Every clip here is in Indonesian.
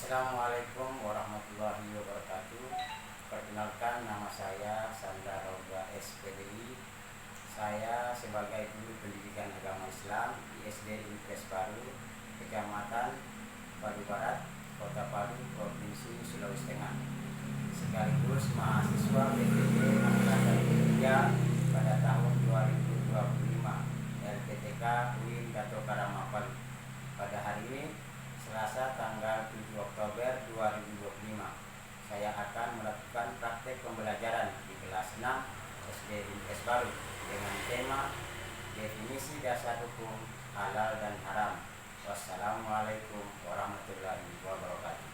Assalamualaikum warahmatullahi wabarakatuh. Perkenalkan, nama saya Sandra Roga SPDI. Saya sebagai guru pendidikan agama Islam di SD Impres Baru, Kecamatan Palu Barat, Kota Palu, Provinsi Sulawesi Tengah. Sekaligus mahasiswa PTG Angkatan 3 pada tahun 2025 LPTK UIN Dato Karama Palu. Pada hari ini Selasa tanggal 7 Oktober 2025, saya akan melakukan praktek pembelajaran di kelas 6 SD Impres Baru dengan tema definisi dasar hukum halal dan haram. Wassalamualaikum warahmatullahi wabarakatuh.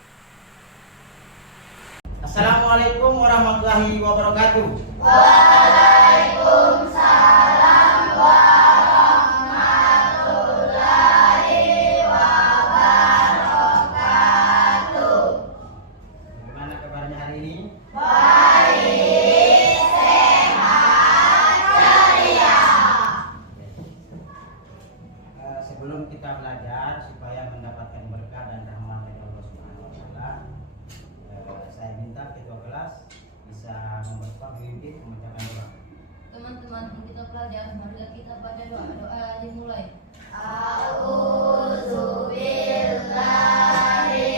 Assalamualaikum warahmatullahi wabarakatuh. Waalaikumsalam warahmatullahi wabarakatuh. Bagaimana kabarnya hari ini? Baik, sehat, ceria. Sebelum kita belajar supaya mendapatkan berkah dan rahmat dari Allah Subhanahu wa taala, saya minta ketua kelas bisa membaca memimpin membacakan doa. Teman-teman, kita belajar, marilah kita baca doa. Doa dimulai. A'udzubillahi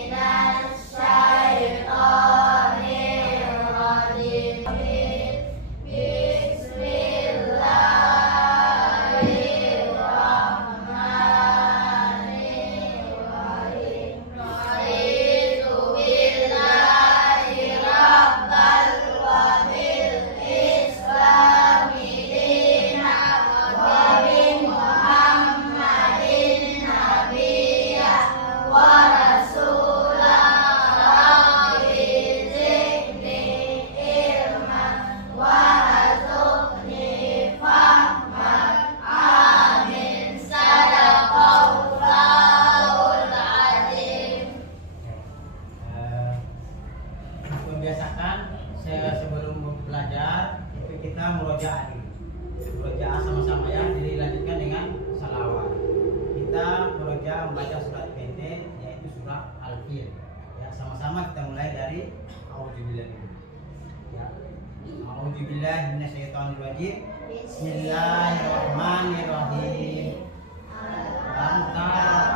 minasyaitonir rajim. Bismillahirrahmanirrahim. Raditu billahi rabban wa bil islami dinan wa bi Muhammadin nabiyyan wa rasulan rabbi zidni ilman wa rzuqni fahman. Amin. Sadaqallahul azim. Membiasakan saya sebelum belajar itu kita murojaah dulu. Murojaah sama-sama ya, dilanjutkan dengan salawat. Kita murojaah membaca surat pendek yaitu surah Al-Fil. Ya, sama-sama kita mulai dari auzubillah dulu. Ya. Auzubillah minasyaitonirrajim. Bismillahirrahmanirrahim. Anta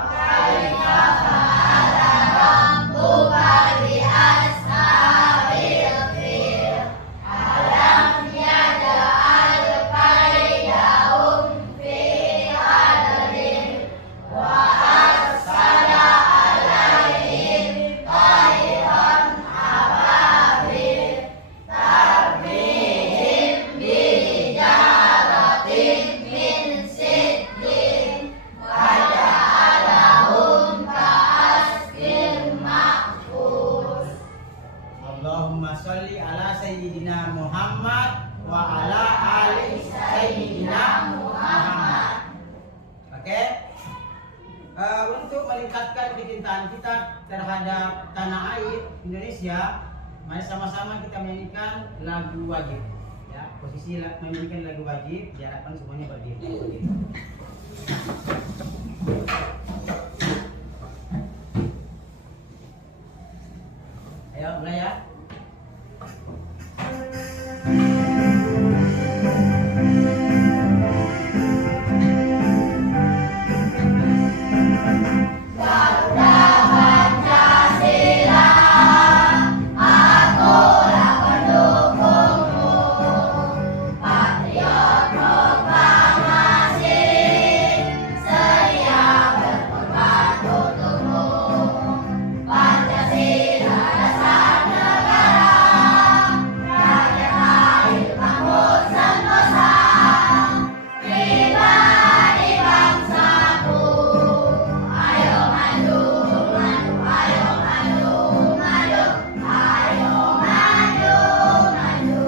Kaifa fa'ala rabbuka bi ashabil fil. Alam yaj'al kaidahum fi adlin wa arsala alaihim tayran ababil tarmihim bijaratin min sijjin wa ja'alahum ka'asfin ma'kul. Allahumma sholli ala sayyidina Muhammad wa ala ali sayyidina Muhammad. Oke. Untuk meningkatkan kecintaan kita terhadap tanah air Indonesia, mari sama-sama kita menyanyikan lagu wajib. Ya, posisi menyanyikan lagu wajib, diharapkan semuanya berdiri. Ayo mulai ya. Garuda Pancasila, akulah pendukungmu. Patriot proklamasi, sedia berkorban untukmu. Pancasila dasar negara, rakyat lahir bangsa Nusa, pribadi bangsaku. Ayo maju, maju, ayo maju, maju, ayo maju, maju.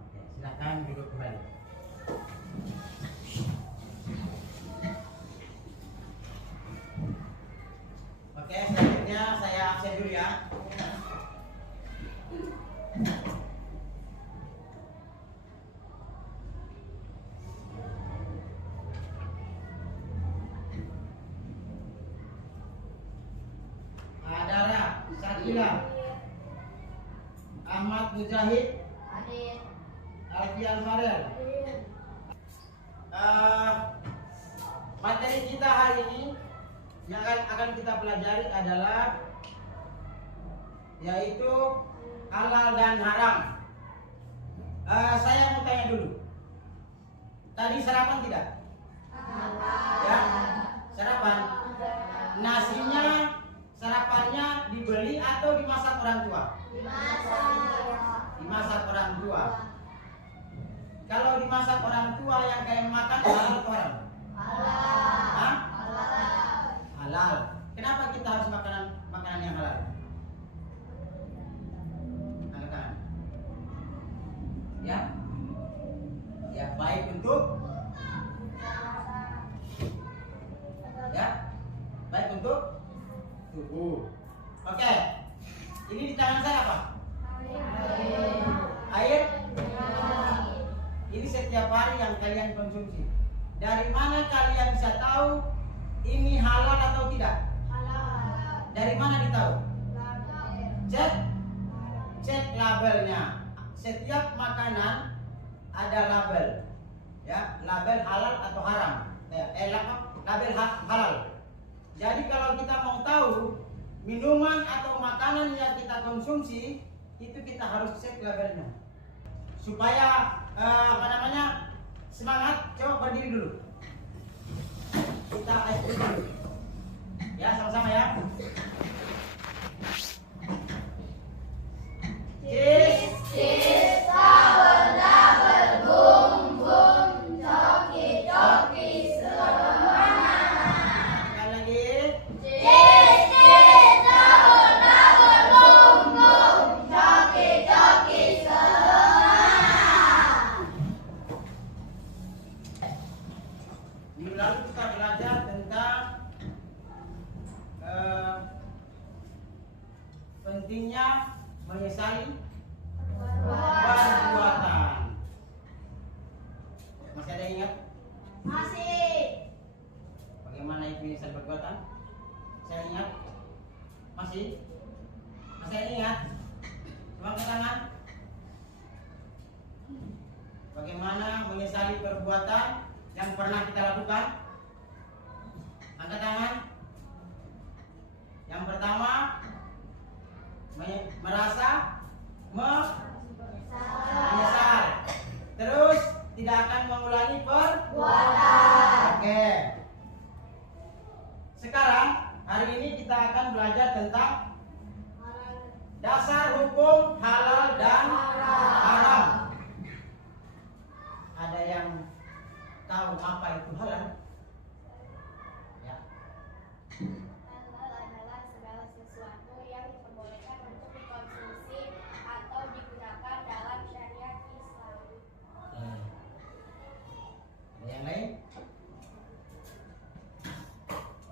Oke, silakan duduk kembali. Oke, selanjutnya saya absen dulu ya. Fauzia, Ahmad Mujahid, Hadir. Alfian Farel. Materi kita hari ini yang akan kita pelajari adalah yaitu halal dan haram. Saya mau tanya dulu. Tadi sarapan tidak? Ya, sarapan. Nasinya, sarapannya dibeli atau dimasak orang tua? Dimasak orang tua. Kalau dimasak orang tua yang kayak makan halal atau haram? Hah? Halal. Kenapa kita harus makanan yang halal? Angkat tangan. Ya baik untuk tubuh. Oke. Ini di tangan saya apa? Air. Ini setiap hari yang kalian konsumsi. Dari mana kalian bisa tahu ini halal atau tidak? Dari mana ditahu? Cek labelnya. Setiap makanan ada label, ya, label halal atau haram. Label halal. Jadi kalau kita mau tahu minuman atau makanan yang kita konsumsi, itu kita harus cek labelnya. Supaya semangat. Coba berdiri dulu. Kita dulu. Ya, sama-sama ya. Cheese, cheese, sour, double, boom, boom, joki, joki, semangat. Sekali lagi. Cheese, cheese, double, double, boom, boom, joki, joki, semangat. Minggu lalu kita belajar tentang pentingnya menyesali perbuatan. Masih ada yang ingat? Masih. Bagaimana itu menyesali perbuatan? Saya ingat? Masih? Masih ada yang ingat? Coba angkat tangan. Bagaimana menyesali perbuatan yang pernah kita lakukan? Angkat tangan. Yang pertama, merasa menyesal. Terus tidak akan mengulangi perbuatan. Oke. Sekarang hari ini kita akan belajar tentang dasar hukum halal dan haram. Ada yang tahu apa itu halal? Ya. Halal adalah segala sesuatu yang diperbolehkan untuk dikonsumsi atau digunakan dalam syariat Islam. Ada yang lain?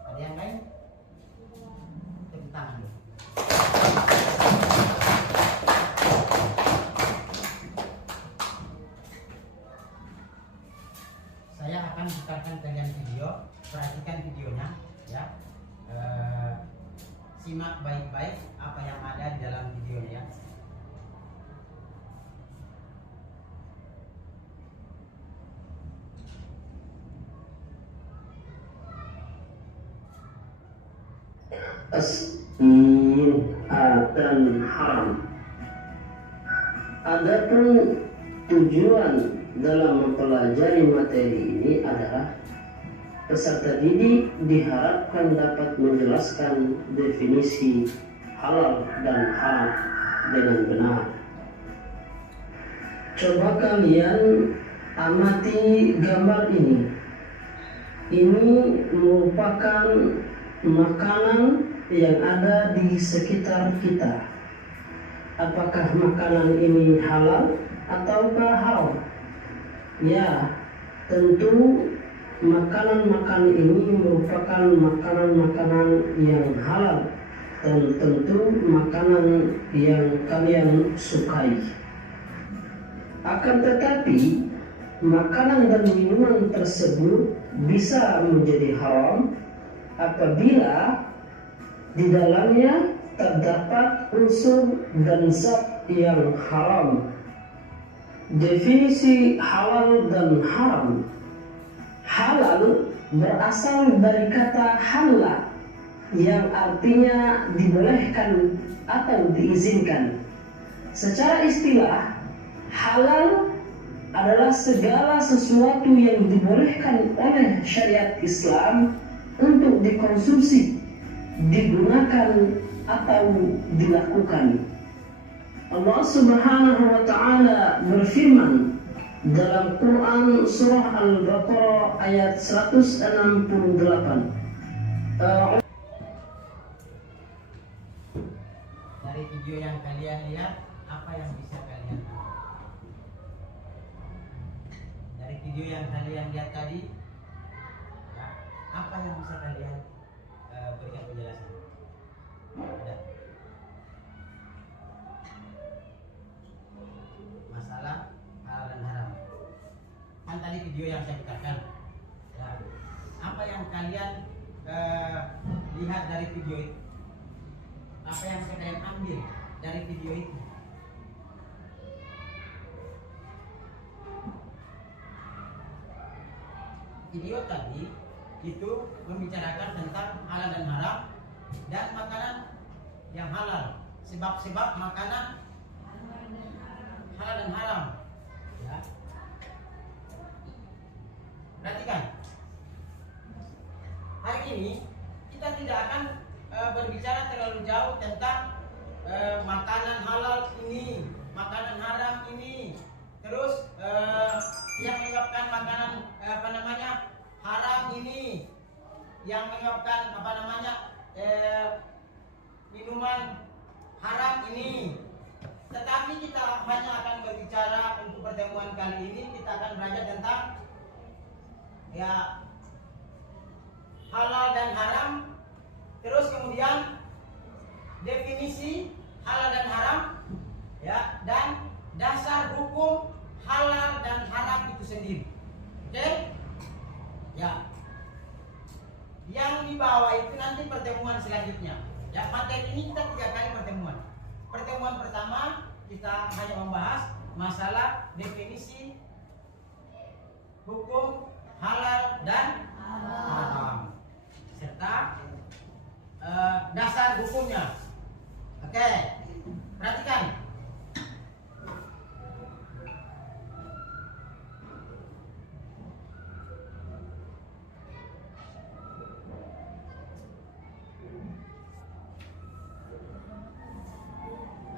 Ada yang lain? Tepuk tangan dulu. Saya akan putarkan kalian video, perhatikan videonya, ya. Simak baik-baik apa yang ada di dalam videonya, ya. dan haram. Adapun tujuan dalam mempelajari materi ini adalah peserta didik diharapkan dapat menjelaskan definisi halal dan haram dengan benar. Coba kalian amati gambar ini. Ini merupakan makanan yang ada di sekitar kita. Apakah makanan ini halal ataukah haram? Ya, tentu makanan-makanan ini merupakan makanan-makanan yang halal dan tentu makanan yang kalian sukai. Akan tetapi makanan dan minuman tersebut bisa menjadi haram apabila di dalamnya terdapat unsur dan zat yang haram. Definisi halal dan haram. Halal berasal dari kata halal yang artinya dibolehkan atau diizinkan. Secara istilah, halal adalah segala sesuatu yang dibolehkan oleh syariat Islam untuk dikonsumsi, digunakan atau dilakukan. Allah Subhanahu wa taala berfirman dalam Quran surah Al-Baqarah ayat 168. Dari video yang kalian lihat, apa yang bisa kalian tangkap? Dari video yang kalian lihat tadi, ya, apa yang bisa kalian berikan penjelasan? Ada masalah halal dan haram. Kan tadi video yang saya putarkan. Ya, apa yang kalian lihat dari video itu? Apa yang kalian ambil dari video itu? Video tadi itu membicarakan tentang halal dan haram dan makanan yang halal, sebab-sebab makanan halal dan haram. Ya. Perhatikan, hari ini kita tidak akan berbicara terlalu jauh tentang makanan halal ini, makanan haram ini, terus yang menyebabkan makanan haram ini, yang menyebabkan minuman haram ini. Tetapi kita hanya akan berbicara untuk pertemuan kali ini, kita akan belajar tentang ya halal dan haram, terus kemudian definisi halal dan haram, ya, dan dasar hukum halal dan haram itu sendiri. Oke? Ya. Yang di bawah itu nanti pertemuan selanjutnya. Ya, materi ini kita 3 kali pertemuan. Pertemuan pertama kita hanya membahas masalah definisi hukum halal dan haram serta dasar hukumnya. Oke, perhatikan.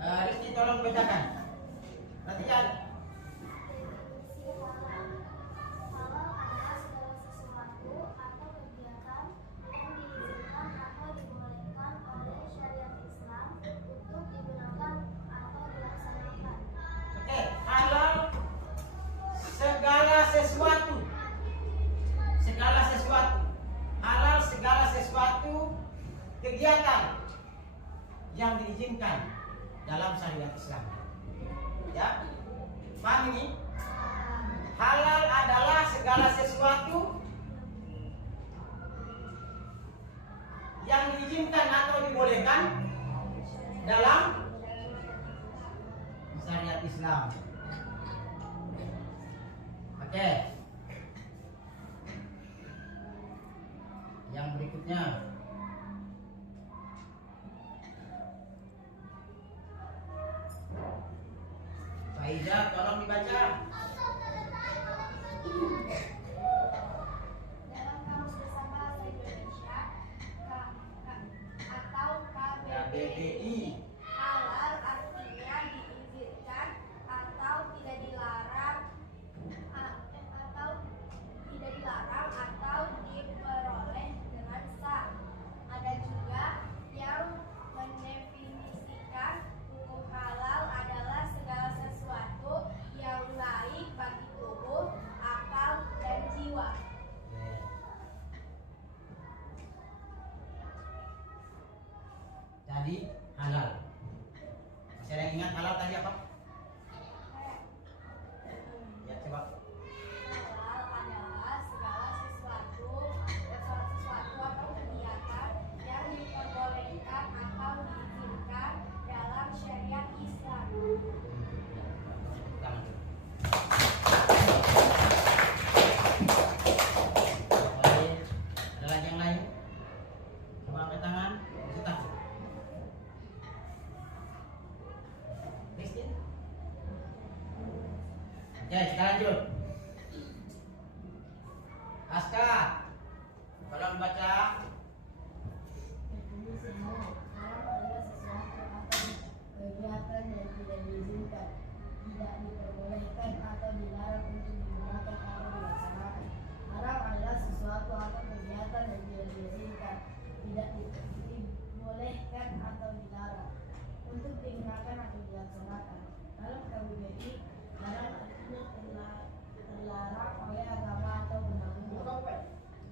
Rizky tolong bacakan. Perhatikan. Halal adalah segala sesuatu atau kegiatan yang diizinkan atau dibolehkan oleh syariat Islam untuk digunakan atau dilaksanakan. Oke, halal segala sesuatu. Segala sesuatu. Halal segala sesuatu kegiatan yang diizinkan dalam syariat Islam. Ya, paham ini? Halal adalah segala sesuatu yang diizinkan atau dibolehkan dalam syariat Islam. Oke. Yang berikutnya. Faiza, tolong dibaca. Dalam Kamus Besar Bahasa Indonesia atau KBBI, halal artinya diizinkan atau tidak dilarang atau diperoleh dengan sah. Ada juga yang mendefinisikan hukum halal adalah segala sesuatu yang baik bagi tubuh, akal, dan jiwa. Tadi halal. Masih ada yang ingat halal tadi apa? Ya, coba. Halal adalah segala sesuatu atau kegiatan yang diperbolehkan atau diizinkan Aska, tolong baca. Definisinya, haram adalah sesuatu atau kegiatan yang tidak diizinkan, tidak diperbolehkan atau dilarang untuk digunakan atau dilaksanakan. Haram adalah sesuatu atau kegiatan yang tidak diizinkan, tidak dibolehkan atau dilarang untuk digunakan atau dilaksanakan. Dalam KBBI, haram artinya terlarang oleh agama atau undang-undang. Oke,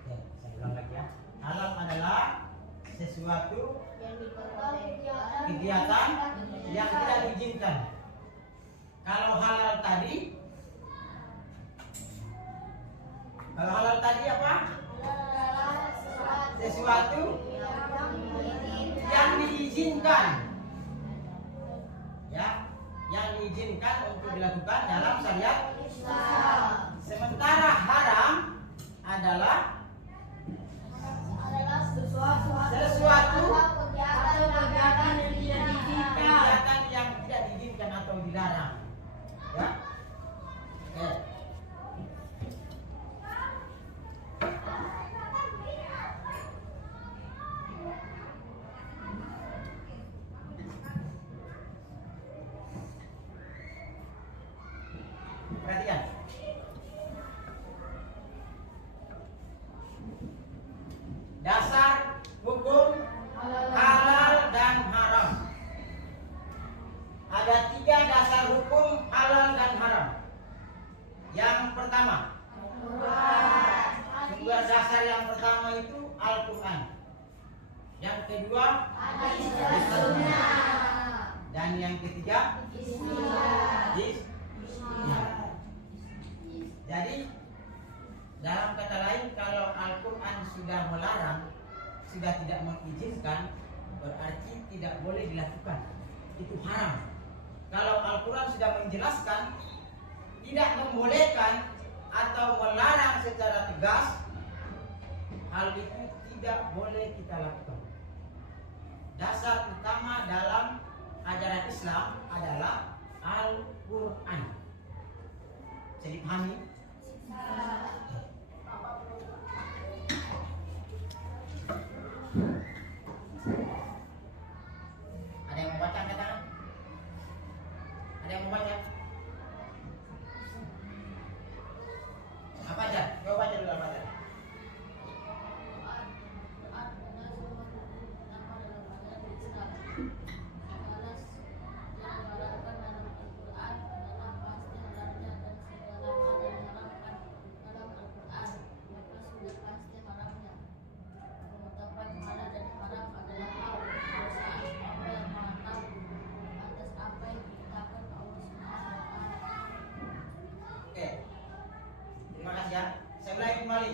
saya ulang lagi ya. Haram adalah sesuatu Yang diperbolehkan kegiatan yang tidak diizinkan. Kalau halal tadi apa? adalah Sesuatu yang diizinkan. Ya, yang diizinkan untuk dilakukan dalam syariat. Sementara haram adalah sesuatu Sesuatu kegiatan yang tidak diizinkan. kegiatan yang tidak diizinkan atau dilarang. Ya. Oke. Perhatikan. Dasar hukum halal dan haram. Ada 3 dasar hukum halal dan haram. Yang pertama, sumber dasar yang pertama itu Al-Quran. Yang kedua, dan yang ketiga, Islam. Jadi dalam kata lain, kalau Al-Quran sudah melarang, sudah tidak mengizinkan, berarti tidak boleh dilakukan. Itu haram. Kalau Al-Quran sudah menjelaskan, tidak membolehkan atau melarang secara tegas, hal itu tidak boleh kita lakukan. Dasar utama dalam ajaran Islam adalah Al-Quran. Bisa dipahami? Ada yang mau baca katakan? Ada yang mau baca? Apa aja? Coba baca dulu apa aja. Oke. Terima kasih ya. Saya ulangi kembali.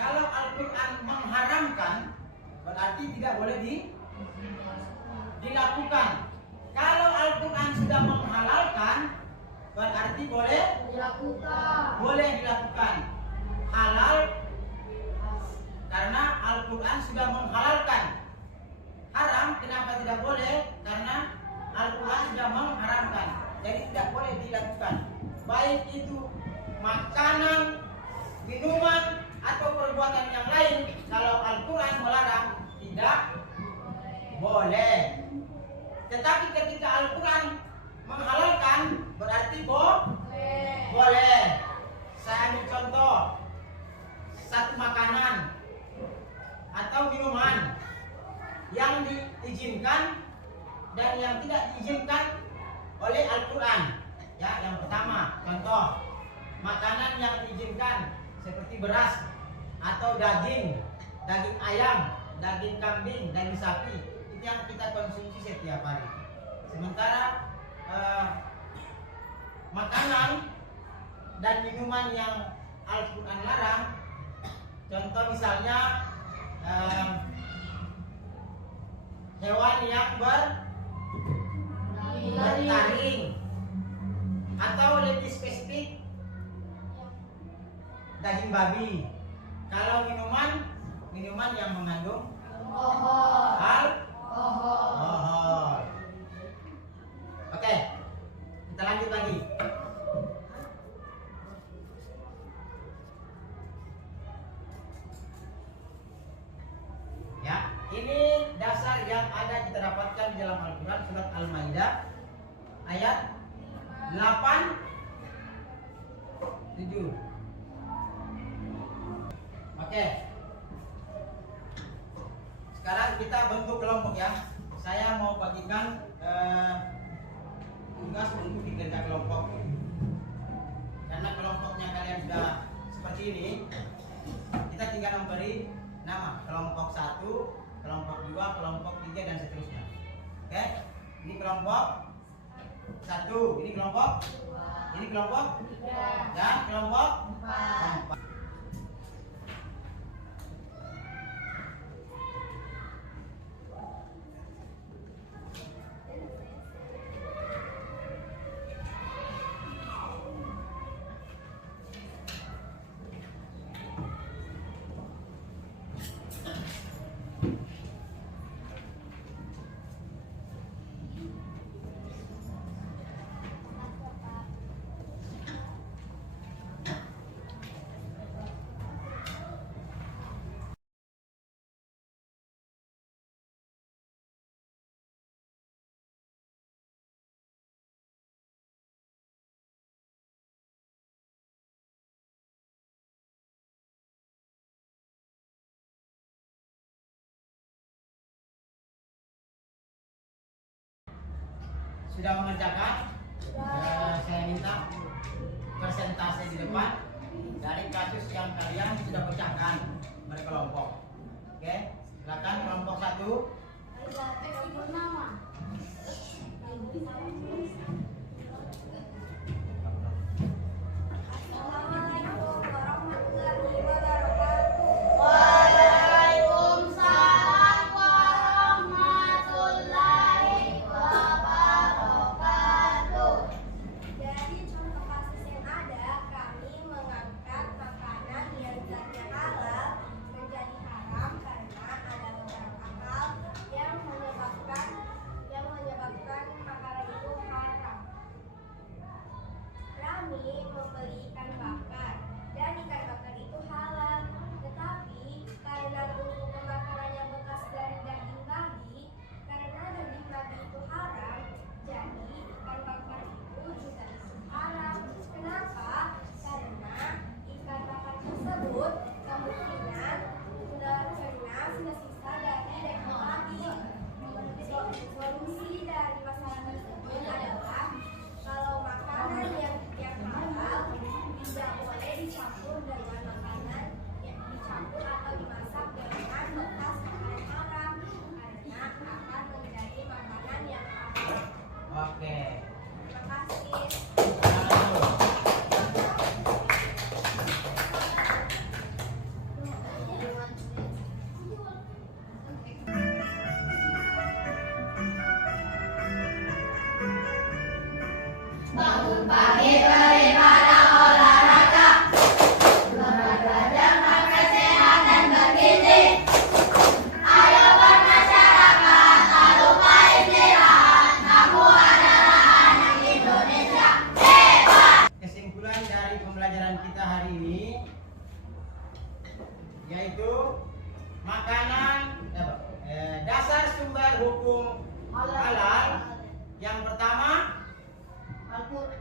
Kalau Al-Quran mengharamkan, berarti tidak boleh dilakukan. Kalau Al-Quran sudah menghalalkan, berarti boleh dilakukan. Halal karena Al-Quran sudah menghalalkan. Haram kenapa tidak boleh? Karena Al-Quran sudah mengharamkan. Jadi tidak boleh dilakukan. Baik itu makanan, minuman, atau perbuatan yang lain. Kalau Al-Quran melarang, tidak boleh. Tetapi ketika Al-Quran menghalalkan, berarti boleh. Saya ambil contoh. Satu makanan atau minuman yang diizinkan dan yang tidak diizinkan oleh Al-Quran. Ya, yang pertama, contoh makanan yang diizinkan seperti beras atau daging ayam, daging kambing, daging sapi, itu yang kita konsumsi setiap hari. Sementara makanan dan minuman yang Al-Quran larang, contoh misalnya hewan yang bertaring, atau lebih spesifik daging babi. Kalau minuman yang mengandung alkohol. Oke, kita lanjut lagi. 7. Oke. Sekarang kita bentuk kelompok ya. Saya mau bagikan tugas untuk dikerja kelompok. Karena kelompoknya kalian sudah seperti ini, kita tinggal memberi nama kelompok 1, kelompok 2, kelompok 3 dan seterusnya. Oke? Ini kelompok 1, ini kelompok 2, ini kelompok 3 dan kelompok 4. Sudah mengerjakan? Saya minta persentase di depan dari kasus yang kalian sudah pecahkan berkelompok. Oke, silakan kelompok 1. Assalamualaikum warahmatullahi wabarakatuh. Waalaikumsalam warahmatullahi wabarakatuh. Dari contoh kasus yang ada, kami mengangkat makanan yang zatnya halal menjadi haram karena ada beberapa hal yang menyebabkan makanan itu haram. Kami membeli ikan bakar dan ikan bakar itu halal, tetapi karena untuk pembakarannya bekas dari daging babi, karena daging babi itu haram, jadi ikan bakar itu juga isu haram. Kenapa? Karena ikan bakar tersebut kemungkinan sudah sisa dari daging babi. Solusi dari masalah tersebut adalah kalau makanan yang halal tidak boleh dicampur dengan makanan yang dicampur atau dimasak dengan bekas makanan haram karena akan menjadi makanan yang haram. Oke. Terima kasih. Bangun pagi beribadah olahraga, olahraga makan sehat dan bergizi. Ayo bermasyarakat, tak lupa istirahat. Kamu adalah anak Indonesia hebat. Kesimpulan dari pembelajaran kita hari ini yaitu makanan dasar sumber hukum halal. Yang pertama Al-Quran.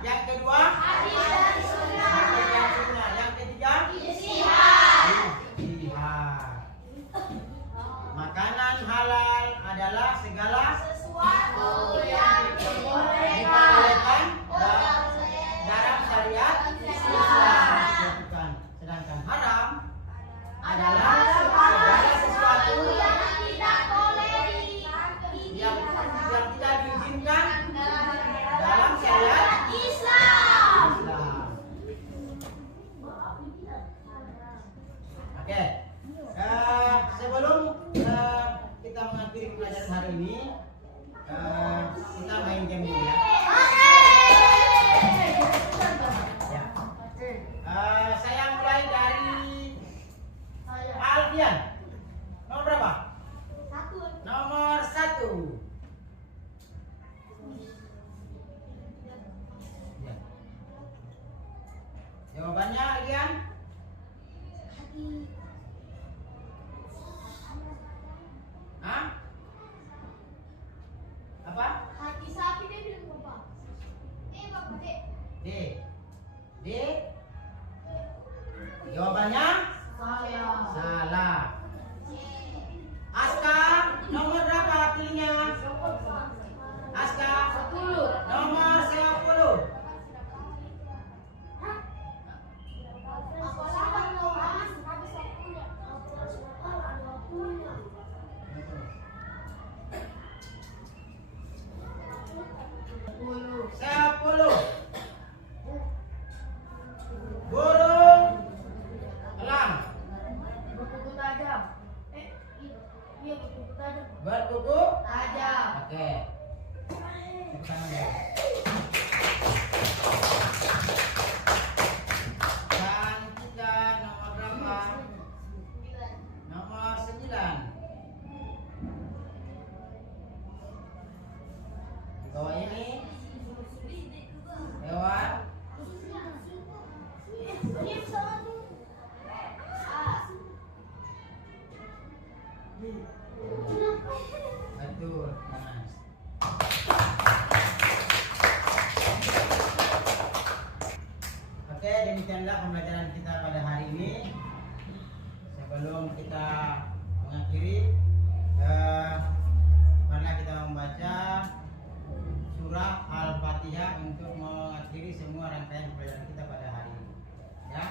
Yang kedua Hadis dari sunnah. hadis dan sunnah. Yang ketiga Ijtihad. ijtihad. Makanan halal adalah segala Sesuatu yang diperbolehkan dalam syariat Islam. Islam. Sedangkan haram adalah segala sesuatu yang tidak boleh yang tidak diizinkan dalam syariat Islam. Islam. Oke. Sebelum kita mengakhiri pelajaran hari ini, kita main game dulu ya. Ya. Saya mulai dari Alfian. Nomor berapa? Nomor 1. Ya. Jawabannya Alfian? Hah? Apa? Hati sapi dia bilang apa? Bapak dek. demikianlah pembelajaran kita pada hari ini. Sebelum kita mengakhiri, marilah kita membaca surah Al-Fatihah untuk mengakhiri semua rangkaian pembelajaran kita pada hari ini. Ya.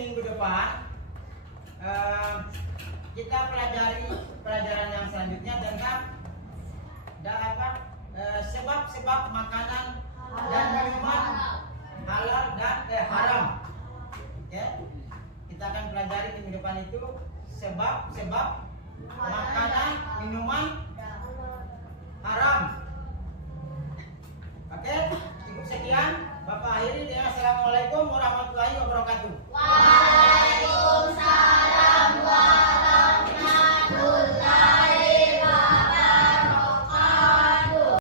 Minggu depan kita pelajari pelajaran yang selanjutnya tentang sebab-sebab makanan dan minuman halal dan haram. Ya. Kita akan pelajari minggu depan itu sebab-sebab makanan minuman haram.